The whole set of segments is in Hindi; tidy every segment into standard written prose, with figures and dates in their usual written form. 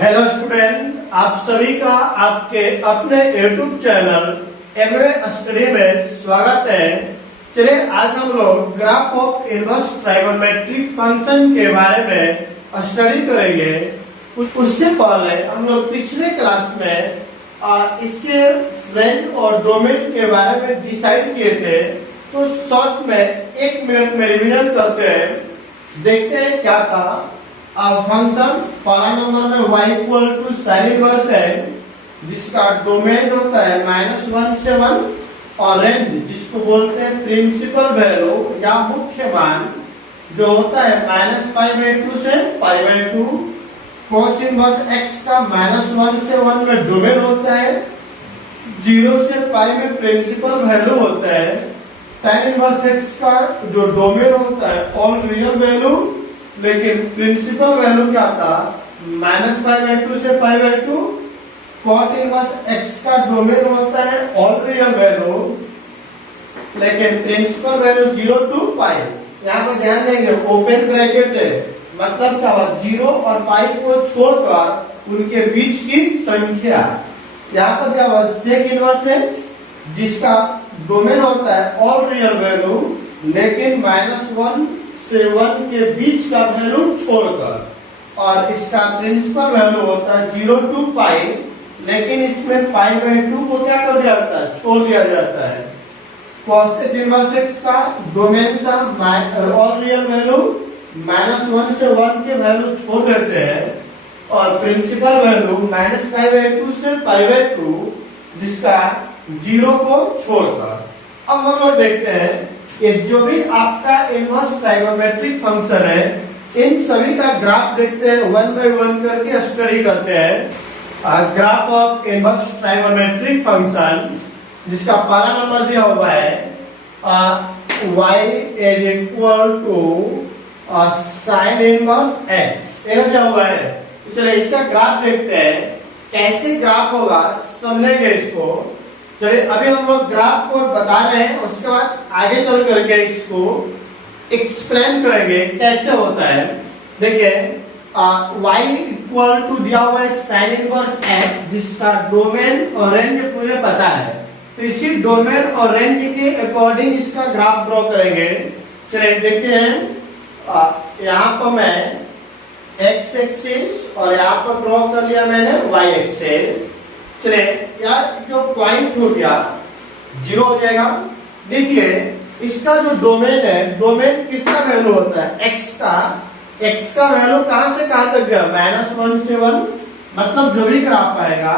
हेलो स्टूडेंट, आप सभी का आपके अपने YouTube चैनल एमवे स्टडी में स्वागत है। चलिए आज हम लोग graph of inverse trigonometric function के बारे में स्टडी करेंगे। उससे पहले हम लोग पिछले क्लास में इसके रेंज और डोमेन के बारे में डिसाइड किए थे, तो शॉर्ट में 1 मिनट में रिवीजन करते हैं। देखते हैं क्या था। फंक्शन पहला नंबर में y equal to sine inverse है, जिसका डोमेन होता है -1 से 1 और रेंज जिसको बोलते हैं प्रिंसिपल वैल्यू या मुख्य मान, जो होता है -π/2 से π/2। cos इनवर्स x का -1 से 1 में डोमेन होता है, 0 से π में प्रिंसिपल वैल्यू होता है। tan इनवर्स x का जो डोमेन होता है ऑल रियल वैल्यू, लेकिन प्रिंसिपल वैल्यू क्या था -π/2 से π/2। cot इनवर्स x का डोमेन होता है ऑल रियल वैल्यू, लेकिन प्रिंसिपल वैल्यू 0 to π। यहाँ पर ध्यान देंगे ओपन ब्रैकेट है, मतलब क्या हुआ 0 और π को छोड़कर उनके बीच की संख्या। यहाँ पर क्या हुआ sec इनवर्स x, जिसका डोमेन होता है ऑल रियल वैल्यू, लेकिन -1 से 1 के बीच का वैल्यू छोड़कर, और इसका प्रिंसिपल वैल्यू होता है 0 to π, लेकिन इसमें π/2 को क्या कर दिया जाता है, छोड़ दिया जाता है। cos इनवर्स x का डोमेन था ऑल रियल वैल्यू, -1 से 1 के वैल्यू छोड़ देते हैं, और प्रिंसिपल वैल्यू -π/2 से π/2, जिसका 0 को छोड़कर। अब हम लोग देखते हैं कि जो भी आपका इनवर्स ट्राइगोनोमेट्रिक फंक्शन है, इन सभी का ग्राफ देखते हैं, 1 by 1 करके स्टडी करते हैं। Graph of inverse trigonometric function, जिसका पहला नंबर दिया हुआ है y is equal to sine inverse x, ये दिया हुआ है। तो चलिए इसका ग्राफ देखते हैं, कैसे ग्राफ होगा समझेंगे इसको। चलिए अभी हम लोग ग्राफ को बता रहे हैं, उसके बाद आगे चल करके इसको एक्सप्लेन करेंगे कैसे होता है। देखिए y इक्वल टू दिया हुआ है साइन इनवर्स x, जिसका डोमेन और रेंज मुझे पता है, तो इसी डोमेन और रेंज के अकॉर्डिंग इसका ग्राफ ड्रॉ करेंगे। चलिए देखते हैं। यहाँ पर मैं x एक्सिस और यहाँ पर ड्रॉ कर लिया मैंने y एक्सिस। चलिए यार जो पॉइंट हो गया 0 हो जाएगा। देखिए इसका जो डोमेन है, डोमेन किसका वैल्यू होता है x का वैल्यू कहां से कहां तक गया, -1 से 1, मतलब जो भी ग्राफ आएगा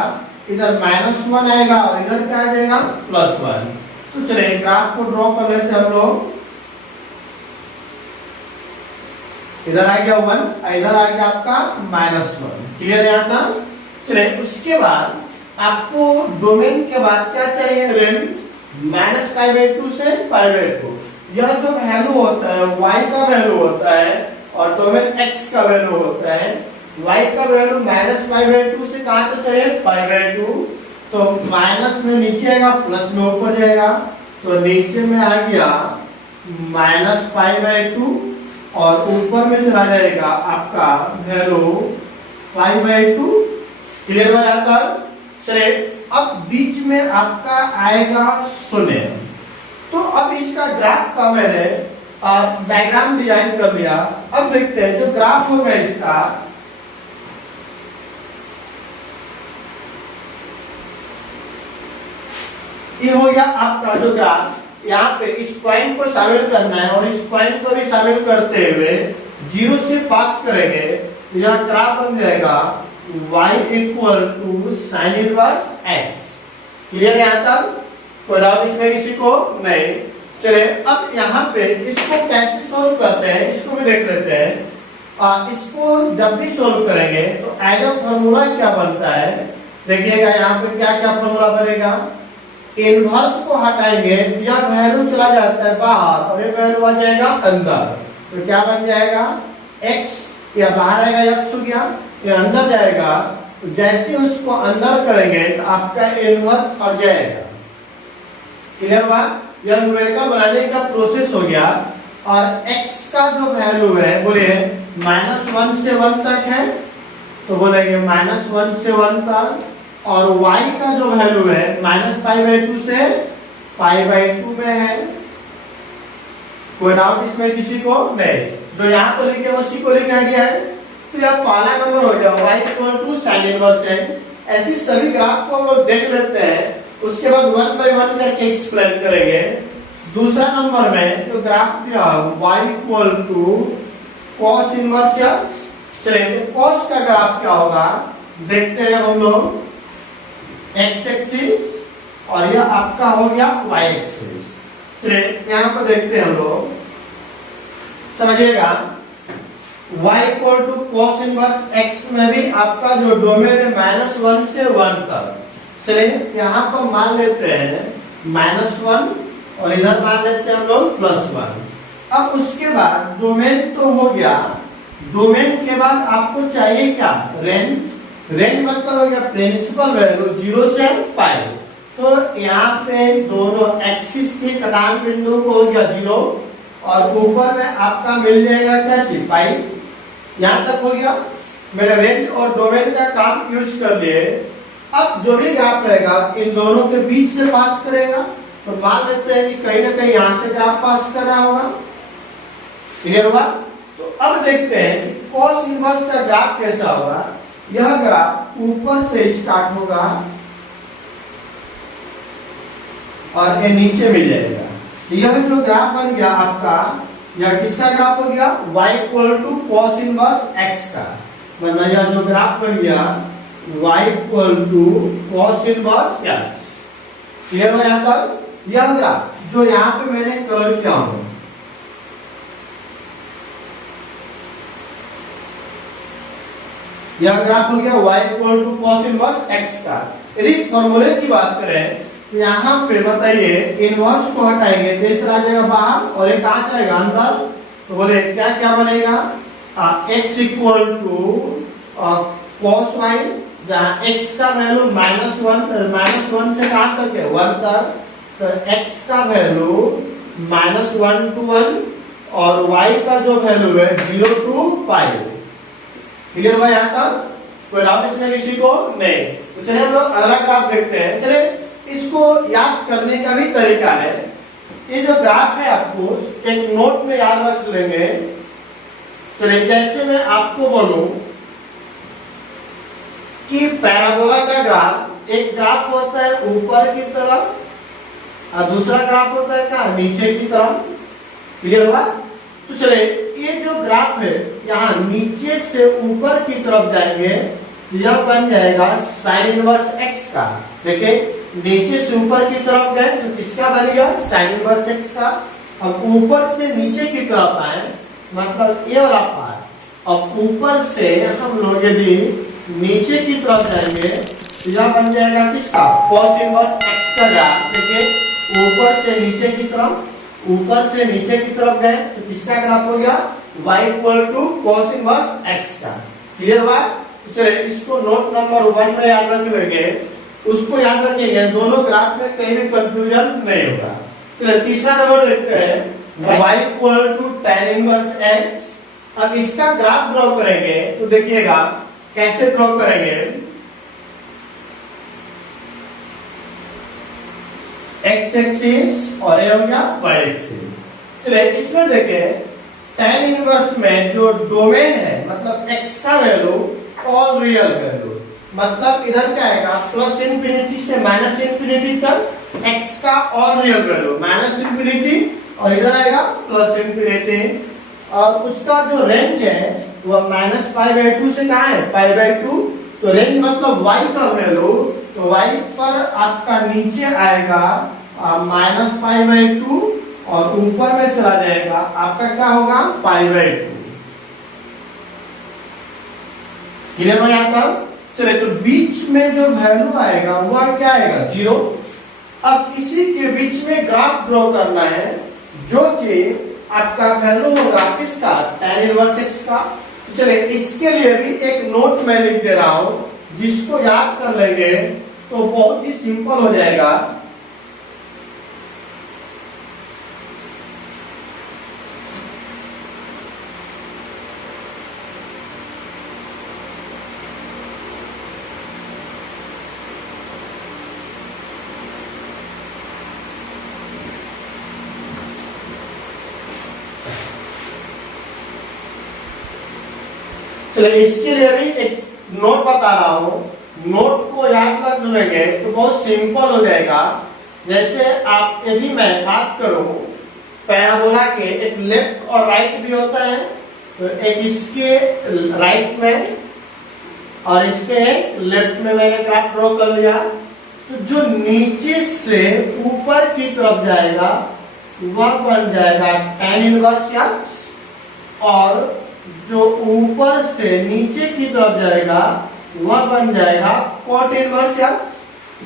इधर -1 आएगा और इधर क्या आ जाएगा +1। तो चलिए ग्राफ को ड्रॉ कर लेते हैं हम लोग। इधर आ गया 1, इधर आ गया आपका -1। क्लियर है यहाँ तक। चलिए उसके बाद आपको डोमेन के बाद क्या चाहिए, रेंज -π/2 से π/2। यह जो वैल्यू होता है y का वैल्यू होता है और डोमेन x का वैल्यू होता है। y का वैल्यू -π/2 से कहां तक चाहिए, π/2। तो माइनस में नीचे आएगा, प्लस में ऊपर जाएगा, तो नीचे में आ गया -π/2 और ऊपर में चला जाएगा आपका वैल्यू π/2। क्लियर हो जाता है। चलिए अब बीच में आपका आएगा 0। तो अब इसका ग्राफ का मैंने डायग्राम डिजाइन कर लिया। अब देखते हैं जो ग्राफ होगा इसका, ये हो गया आपका जो ग्राफ। यहाँ पे इस पॉइंट को शामिल करना है और इस पॉइंट को भी शामिल करते हुए 0 से पास करेंगे, यह ग्राफ बन जाएगा y equal to sine inverse x। Clear है यहाँ तक, कोई डाउट इसमें किसी को नहीं। चलिए अब यहाँ पे इसको कैसे सोल्व करते हैं इसको भी देख लेते हैं। इसको जब भी सोल्व करेंगे तो एज अ फॉर्मूला क्या बनता है, देखिएगा यहाँ पे क्या क्या फॉर्मूला बनेगा। इनवर्स को हटाएंगे, यह वैल्यू चला जाता है बाहर और ये वैल्यू आ जाएगा अंदर, तो क्या बन जाएगा x, या बाहर आएगा x हो गया, ये अंदर जाएगा। तो जैसे उसको अंदर करेंगे तो आपका इनवर्स आ जाएगा। क्लियर हुआ, यह न्यूमेरिकल बनाने का प्रोसेस हो गया। और x का जो वैल्यू है बोलिए -1 से 1 तक है, तो बोलेंगे -1 से 1 तक, और y का जो वैल्यू है -π/2 से π/2 में है। कोई डाउट इसमें किसी को नहीं? जो यहाँ पर लिखे उसी को लिखा गया है। तो यह पहला नंबर हो गया y = sin इनवर्स n। ऐसी सभी ग्राफ को हम लोग देख लेते हैं, उसके बाद 1 बाय 1 करके एक्सप्लेन करेंगे। दूसरा नंबर में जो ग्राफ दिया y = cos इनवर्स x। चलिए cos का ग्राफ क्या होगा देखते हैं हम लोग। x एक्सिस और यह आपका हो गया y एक्सिस। चलिए यहाँ पर देखते हैं हम लोग, समझिएगा। y = cos इनवर्स x में भी आपका जो डोमेन है -1 से 1 तक। चलिए यहाँ पर मान लेते हैं -1 और इधर मान लेते हैं हम लोग +1। अब उसके बाद डोमेन तो हो गया, डोमेन के बाद आपको चाहिए क्या? रेंज। रेंज मतलब हो गया प्रिंसिपल वैल्यू 0 से π। तो यहाँ पे दोनों एक्सिस के कटान बिंदु को हो गया 0, और ऊपर में आपका मिल जाएगा क्या चीज? π। यहाँ तक हो गया। मैंने रेंज और डोमेन का काम यूज कर लिए। अब जो भी ग्राफ रहेगा इन दोनों के बीच से पास करेगा। तो मान लेते हैं कि कहीं ना कहीं यहाँ से ग्राफ पास कर रहा होगा। क्लियर हुआ? तो अब देखते हैं कि cos इनवर्स का ग्राफ कैसा होगा। यह ग्राफ ऊपर से स्टार्ट होगा और ये नीचे मिल जाएगा। तो यह जो ग्राफ बन गया आपका, यह किसका ग्राफ हो गया? y = cos इनवर्स x का। मतलब यह जो ग्राफ बन गया y = cos inverse x। Clear हुआ यहाँ तक? यह ग्राफ जो यहाँ पे मैंने कलर किया हूं, यह ग्राफ हो गया y = cos इनवर्स x का। यदि फॉर्मूले की बात करें तो यहाँ पे बताइए इनवर्स को हटाएंगे तो इस आ जाएगा बाहर और एक आ जाएगा अंदर। तो बोले क्या क्या बनेगा? x = cos y, जहाँ x का वैल्यू -1 से कहाँ तक है? 1 तक। तो x का वैल्यू -1 to 1 और y का जो वैल्यू है 0 to π। क्लियर हुआ यहाँ तक? कोई डाउट इसमें किसी को नहीं? तो चलिए हम लोग अगला ग्राफ देखते हैं। चलिए इसको याद करने का भी तरीका है। ये जो ग्राफ है आपको एक नोट में याद रख लेंगे। चलिए जैसे मैं आपको बोलूं कि पैराबोला का ग्राफ, एक ग्राफ होता है ऊपर की तरफ और दूसरा ग्राफ होता है क्या? नीचे की तरफ। क्लियर हुआ? तो चलिए ये जो ग्राफ है यहाँ नीचे से ऊपर की तरफ जाएंगे, यह बन जाएगा sin इनवर्स x का। देखिए नीचे से ऊपर की तरफ गए तो किसका बन गया? sin इनवर्स x का। अब ऊपर से नीचे की तरफ आए, मतलब ये वाला पार्ट। अब ऊपर से हम लोग यदि नीचे की तरफ जाएंगे तो यह बन जाएगा किसका? cos इनवर्स x का ग्राफ। देखिए ऊपर से नीचे की तरफ, ऊपर से नीचे की तरफ गए तो किसका ग्राफ हो गया? y = cos इनवर्स x का। क्लियर हुआ? चलिए इसको नोट नंबर 1 में याद रख लेंगे, उसको याद रखेंगे, दोनों ग्राफ में कहीं भी कंफ्यूजन नहीं होगा। चलिए तीसरा नंबर देखते हैं y = tan इनवर्स x। अब इसका ग्राफ ड्रॉ करेंगे तो देखिएगा कैसे ड्रॉ करेंगे। x एक्सिस और ये हो गया y एक्सिस। चलिए इसमें देखें tan इनवर्स में जो डोमेन है मतलब x का वैल्यू ऑल रियल वैल्यू, मतलब इधर क्या आएगा? +∞ से -∞ तक x का ऑल रियल वैल्यू -∞, और इधर आएगा +∞। और उसका जो रेंज है वह -π/2 से कहाँ है? π/2। तो रेंज मतलब y का वैल्यू, तो y पर आपका नीचे आएगा -π/2 और ऊपर में चला जाएगा आपका क्या होगा? π/2। क्लियर हो यहाँ तक? चलिए तो बीच में जो वैल्यू आएगा वह क्या आएगा? 0। अब इसी के बीच में ग्राफ ड्रॉ करना है जो कि आपका वैल्यू होगा किसका? tan इनवर्स x का। चलिए इसके लिए भी एक नोट मैं लिख दे रहा हूं, जिसको याद कर लेंगे तो बहुत ही सिंपल हो जाएगा। चलिए इसके लिए भी एक नोट बता रहा हूं, नोट को याद रख लेंगे तो बहुत सिंपल हो जाएगा। जैसे आप यदि मैं बात करूं पैराबोला के, एक लेफ्ट और राइट भी होता है, तो एक इसके राइट में और इसके लेफ्ट में मैंने ग्राफ ड्रॉ कर लिया। तो जो नीचे से ऊपर की तरफ जाएगा वह बन जाएगा tan इनवर्स x, और जो ऊपर से नीचे की तरफ जाएगा वह बन जाएगा cot इनवर्स x।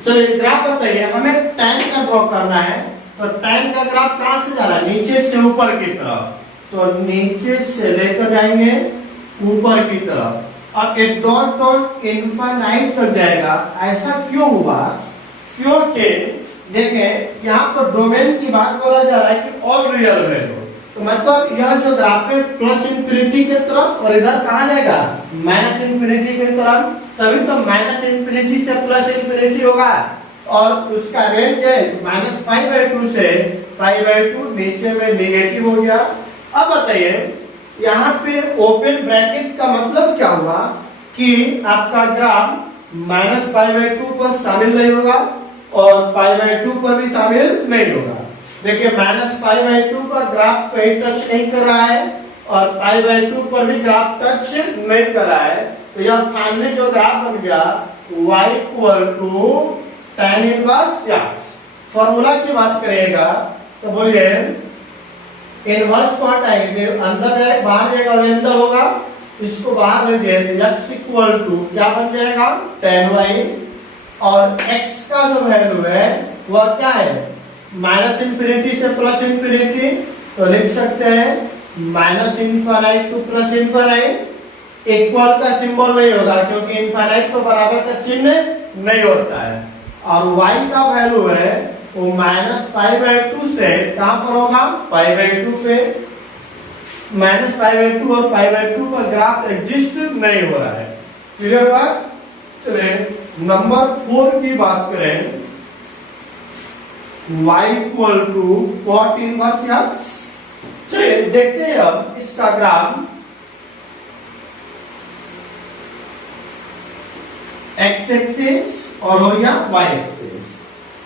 चलिए ग्राफ बताइए, हमें tan का ड्रॉ करना है, तो tan का ग्राफ कहां से जा रहा है, नीचे से ऊपर की तरफ, तो नीचे से लेकर जाएंगे ऊपर की तरफ और एक डॉट डॉट इनफाइनाइट तक जाएगा। ऐसा क्यों हुआ, क्योंकि देखें यहाँ पर डोमेन की बात बोला जा रहा है कि ऑल रियल वैल्यू, तो मतलब यह जो ग्राफ है प्लस इंफिनिटी की तरफ और इधर कहाँ जाएगा माइनस इंफिनिटी की तरफ, तभी तो माइनस इंफिनिटी से प्लस इंफिनिटी होगा और उसका रेंज है -π/2 से π/2, नीचे में नेगेटिव हो गया। अब बताइए यहाँ पे ओपन ब्रैकेट का मतलब क्या हुआ कि आपका ग्राफ -π/2 पर शामिल नहीं होगा और π/2 पर भी शामिल नहीं होगा। देखिए -π/2 का ग्राफ कहीं टच नहीं कर रहा है और π/2 पर भी ग्राफ टच नहीं कर रहा है, तो यह फाइनली जो ग्राफ बन गया y = tan inverse x। Formula की बात करेगा तो बोलिए इनवर्स को हटाएंगे, अंदर जाएगा बाहर जाएगा और अंदर होगा, इसको बाहर लेंगे x = क्या बन जाएगा tan y, और x का जो वैल्यू है वह क्या है माइनस इंफिनिटी से प्लस इंफिनिटी, तो लिख सकते हैं minus infinite two plus infinite. Equal का सिंबल नहीं होगा क्योंकि इनफाइनाइट को बराबर का चिन्ह नहीं होता है, और y का वैल्यू है वो -π/2 से कहां पर होगा π/2 पे, -π/2 और π/2 का ग्राफ एग्जिस्ट नहीं हो रहा है। क्लियर बात। चलिए नंबर 4 की बात करें, y = cot इनवर्स x। चलिए देखते हैं अब इसका ग्राफ x एक्सिस और हो गया y एक्सिस।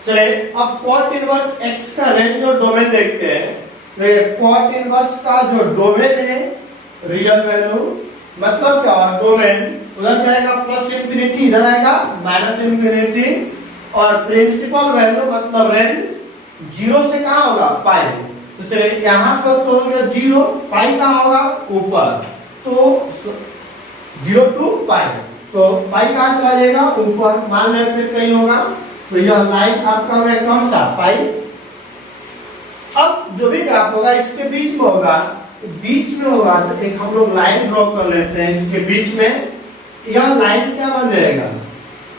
चलिए अब cot इनवर्स x का रेंज और डोमेन देखते हैं। तो cot इनवर्स का जो डोमेन है रियल वैल्यू, मतलब क्या डोमेन उधर जाएगा प्लस इंफिनिटी, इधर आएगा माइनस इंफिनिटी, और प्रिंसिपल वैल्यू मतलब रेंज 0 से कहां होगा पाई। तो चलिए यहाँ पर तो हो गया 0, पाई कहां होगा ऊपर, तो 0 to पाई, तो पाई कहां चला जाएगा ऊपर, मान लेते कहीं होगा, तो यह लाइन आपका है कौन सा पाई। अब जो भी ग्राफ होगा इसके बीच में होगा, बीच में होगा तो एक हम लोग लाइन ड्रॉ कर लेते हैं इसके बीच में, यह लाइन क्या बन जाएगा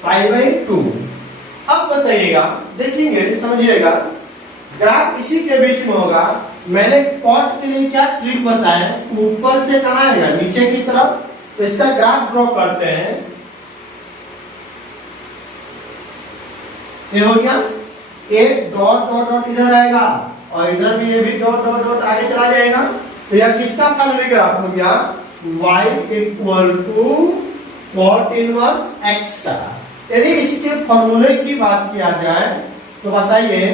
π/2। अब बताइएगा, देखिएगा समझिएगा, ग्राफ इसी के बीच में होगा। मैंने कॉट के लिए क्या ट्रिक बताया, ऊपर से कहां आएगा नीचे की तरफ, तो इसका ग्राफ ड्रॉ करते हैं। ये हो गया एक डॉट डॉट डॉट इधर आएगा और इधर भी ये भी डॉट डॉट डॉट आगे चला जाएगा, तो यह किसका फाइनली ग्राफ हो गया y = cot इनवर्स x का। यदि इसके फॉर्मूले की बात किया जाए तो बताइए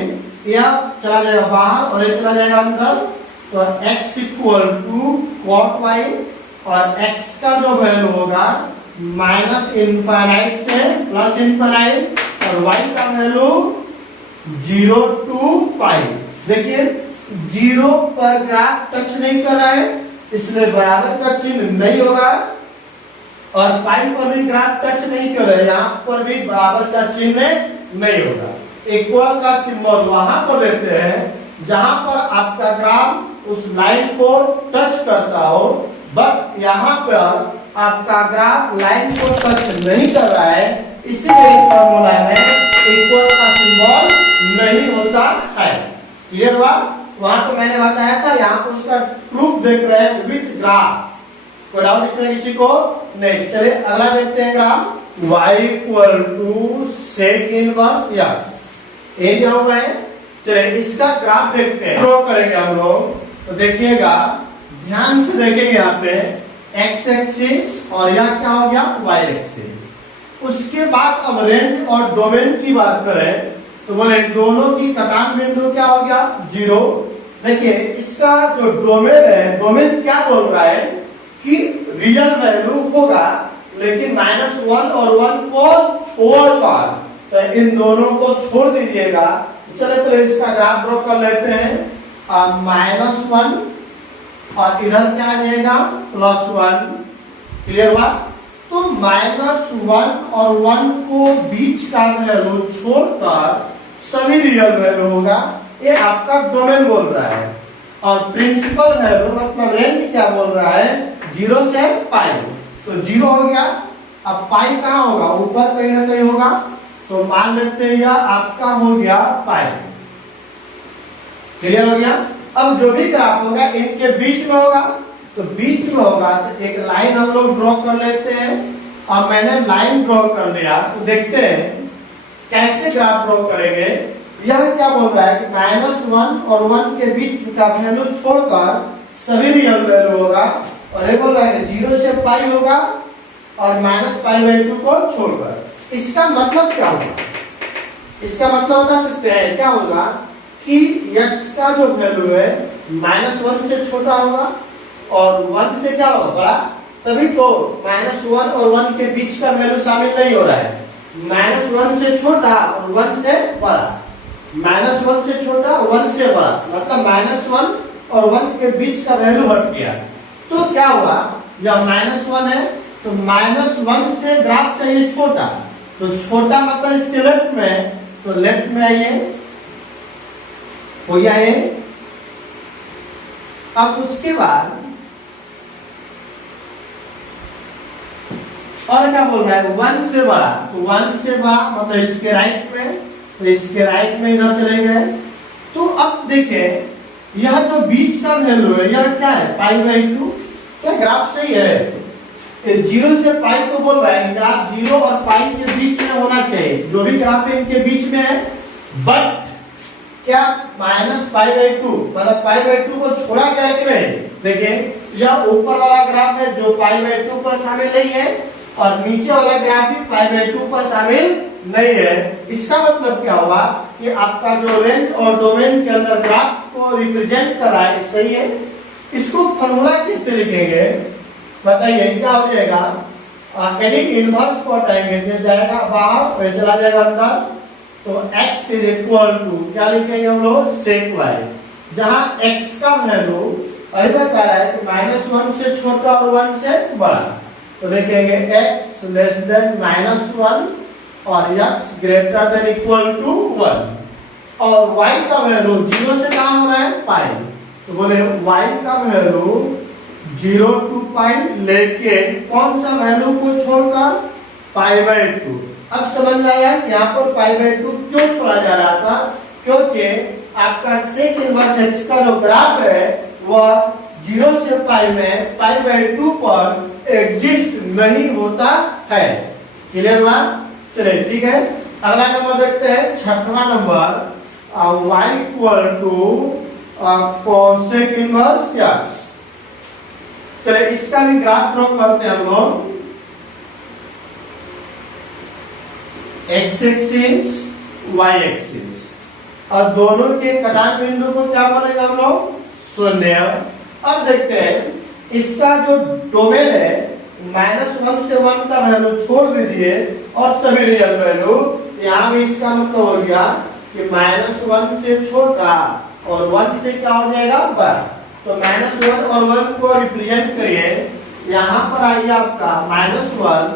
यह चला जाएगा बाहर और ये चला जाएगा अंदर, तो x = cot y, और x का जो वैल्यू होगा माइनस इनफाइनाइट से प्लस इनफाइनाइट, और y का वैल्यू 0 to पाई। देखिए 0 पर ग्राफ टच नहीं कर रहा है इसलिए बराबर का चिन्ह नहीं होगा, और पाई पर भी ग्राफ टच नहीं कर रहा है, यहाँ पर भी बराबर का चिन्ह नहीं होगा। इक्वल का सिंबल वहां पर लेते हैं जहां पर आपका ग्राफ उस लाइन को टच करता हो, बट यहाँ पर आपका ग्राफ लाइन को टच नहीं कर रहा है, इसीलिए इस फॉर्मूला में इक्वल का सिंबल नहीं होता है। क्लियर हुआ। वहां तो मैंने बताया था, यहाँ पर उसका प्रूफ देख रहे हैं विथ ग्राफ, कोई डाउट इसमें किसी को नहीं। चलिए अगला देखते हैं graph y = sec inverse x, ये क्या हुआ है। चलिए इसका ग्राफ देखते हैं, ड्रॉ करेंगे हम लोग। तो देखिएगा ध्यान से देखेंगे, यहाँ पे एक्स एक्सिस और यह क्या हो गया वाई एक्सिस। उसके बाद अब रेंज और डोमेन की बात करें तो बोले दोनों की कटान बिंदु क्या हो गया 0। देखिए इसका जो डोमेन है, डोमेन क्या बोल रहा है कि रियल वैल्यू होगा लेकिन -1 और 1 को छोड़कर, तो इन दोनों को छोड़ दीजिएगा। चलिए पहले इसका ग्राफ ड्रॉ कर लेते हैं। -1 और इधर क्या आ जाएगा +1। क्लियर हुआ? तो -1 और 1 को बीच का वैल्यू छोड़कर सभी रियल वैल्यू होगा, ये आपका डोमेन बोल रहा है। और प्रिंसिपल वैल्यू मतलब रेंज क्या बोल रहा है 0 से पाई। तो 0 हो गया। अब पाई कहाँ होगा, ऊपर कहीं ना कहीं होगा, तो मान लेते हैं यह आपका हो गया पाई। क्लियर हो गया? अब जो भी ग्राफ होगा इनके बीच में होगा, तो बीच में होगा तो एक लाइन हम लोग ड्रॉ कर लेते हैं। और मैंने लाइन ड्रॉ कर लिया, तो देखते हैं कैसे ग्राफ ड्रॉ करेंगे। यह क्या बोल रहा है कि -1 और 1 के बीच का वैल्यू छोड़कर सभी रियल वैल्यू होगा, और ये बोल रहा है कि 0 से पाई होगा और -π/2 को छोड़कर। इसका मतलब क्या होगा? इसका मतलब बता सकते हैं क्या होगा कि x का जो वैल्यू है -1 से छोटा होगा और 1 से क्या होगा बड़ा, तभी तो -1 और 1 के बीच का वैल्यू शामिल नहीं हो रहा है। -1 से छोटा और 1 से बड़ा, -1 से छोटा 1 से बड़ा, मतलब -1 और 1 के बीच का वैल्यू हट गया। तो क्या हुआ, जब -1 है तो -1 से ग्राफ चाहिए छोटा, तो छोटा मतलब इसके लेफ्ट में, तो लेफ्ट में आइए हो गया ये। अब उसके बाद और क्या बोल रहा है 1 से बड़ा, तो 1 से बड़ा मतलब इसके राइट में, तो इसके राइट में इधर चले गए। तो अब देखें यह जो बीच का वैल्यू है यह क्या है π/2। क्या ग्राफ सही है? 0 से पाई को बोल रहा है ग्राफ 0 और पाई के बीच में होना चाहिए, जो भी ग्राफ है इनके बीच में है। बट क्या -π/2 मतलब π/2 को छोड़ा गया कि नहीं? देखिए यह ऊपर वाला ग्राफ है जो π/2 पर शामिल नहीं है, और नीचे वाला ग्राफ भी π/2 पर शामिल नहीं है। इसका मतलब क्या हुआ कि आपका जो रेंज और डोमेन के अंदर ग्राफ को रिप्रेजेंट कर रहा है सही है। इसको फॉर्मूला कैसे लिखेंगे बताइए, क्या हो जाएगा? यदि इनवर्स को हटाएंगे तो जाएगा बाहर, वह चला जाएगा अंदर, तो x इज इक्वल टू क्या लिखेंगे हम लोग sec y, जहां x का वैल्यू अभी बता रहा है कि -1 से छोटा और 1 से बड़ा, तो देखेंगे x लेस देन -1 और x greater than equal to 1। और y का वैल्यू 0 से कहां हो रहा है पाई, तो बोले y का वैल्यू 0 to पाई लेके कौन सा वैल्यू को छोड़कर π/2। अब समझ में आया कि यहाँ पर π/2 क्यों छोड़ा जा रहा था, क्योंकि आपका सेक इनवर्स x का जो ग्राफ है वह 0 से पाई में π/2 पर एग्जिस्ट नहीं होता है। क्लियर बात? चलिए ठीक है, अगला नंबर देखते हैं, छठवां number y equal to cosec inverse x। चलिए इसका भी ग्राफ ड्रॉ करते हैं हम लोग। x एक्सिस y एक्सिस, और दोनों के कटान बिंदु को क्या बोलेंगे हम लोग 0। अब देखते हैं इसका जो डोमेन है -1 से 1 का वैल्यू छोड़ दीजिए और सभी रियल वैल्यू, यहाँ भी इसका मतलब हो गया कि -1 से छोटा और 1 से क्या हो जाएगा बड़ा, तो -1 और 1 को रिप्रेजेंट करिए। यहाँ पर आ गया आपका -1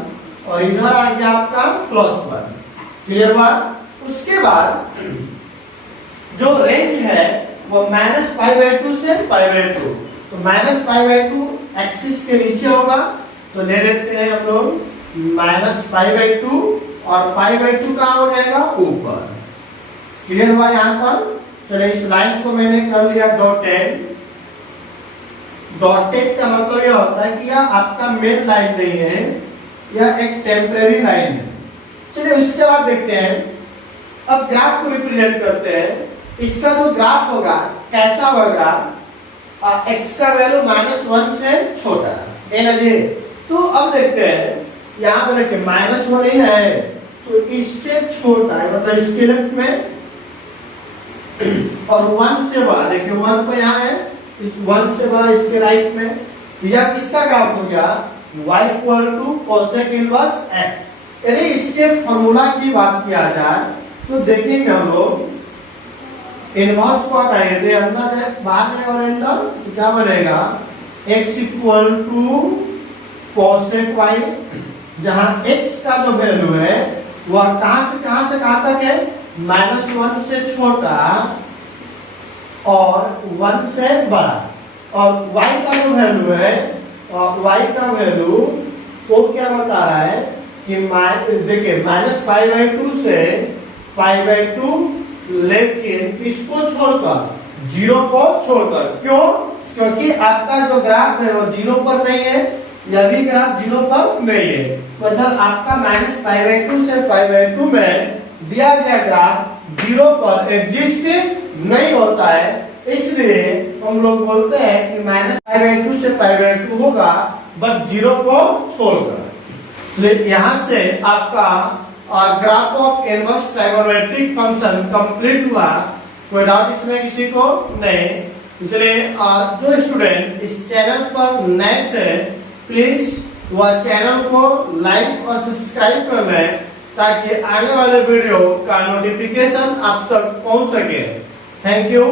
और इधर आ गया आपका +1। क्लियर बात? उसके बाद जो रेंज है वो -π/2 से π/2, तो -π/2 एक्सिस के नीचे होगा, तो ले लेते हैं हम लोग -π/2 और π/2 कहाँ हो जाएगा ऊपर। क्लियर हुआ यहाँ पर? चलिए इस लाइन को मैंने कर लिया डॉटेड। डॉटेड का मतलब यह होता है कि यह आपका मेन लाइन नहीं है, यह एक टेम्परेरी लाइन है। चलिए उसके बाद देखते हैं, अब ग्राफ को रिप्रेजेंट करते हैं। इसका जो ग्राफ होगा कैसा होगा, x का वैल्यू -1 से छोटा, एनर्जी। तो अब देखते हैं यहाँ पर देखिए -1 ही है, तो इससे छोटा है मतलब इसके लेफ्ट में, और 1 से बड़ा देखिए 1 तो यहाँ है, इस 1 से बड़ा इसके राइट में। यह किसका ग्राफ हो गया? y = cosec inverse x। यदि इसके फॉर्मूला की बात किया जाए तो देखेंगे हम लोग इनवर्स को हटाएंगे, तो अंदर है बाहर है और अंदर, तो क्या बनेगा? x = cosec y, जहां x का जो वैल्यू है वह कहां से कहां तक है? -1 से छोटा और 1 से बड़ा, और y का जो वैल्यू है, और y का वैल्यू वो क्या बता रहा है कि देखिए -π/2 से π/2, लेकिन किसको छोड़कर? 0 को छोड़कर। क्यों? क्योंकि आपका जो ग्राफ है वो 0 पर नहीं है, यह भी ग्राफ 0 पर नहीं है, मतलब आपका -π/2 से π/2 में दिया गया ग्राफ 0 पर एग्जिस्ट नहीं होता है, इसलिए हम लोग बोलते हैं कि -π/2 से π/2 होगा, बट 0 को छोड़कर। इसलिए यहाँ से आपका graph of inverse trigonometric function complete हुआ। कोई डाउट इसमें किसी को नहीं? इसलिए जो स्टूडेंट इस चैनल पर नए थे प्लीज वह चैनल को लाइक और सब्सक्राइब कर लें, ताकि आने वाले वीडियो का नोटिफिकेशन आप तक पहुंच सके। Thank you.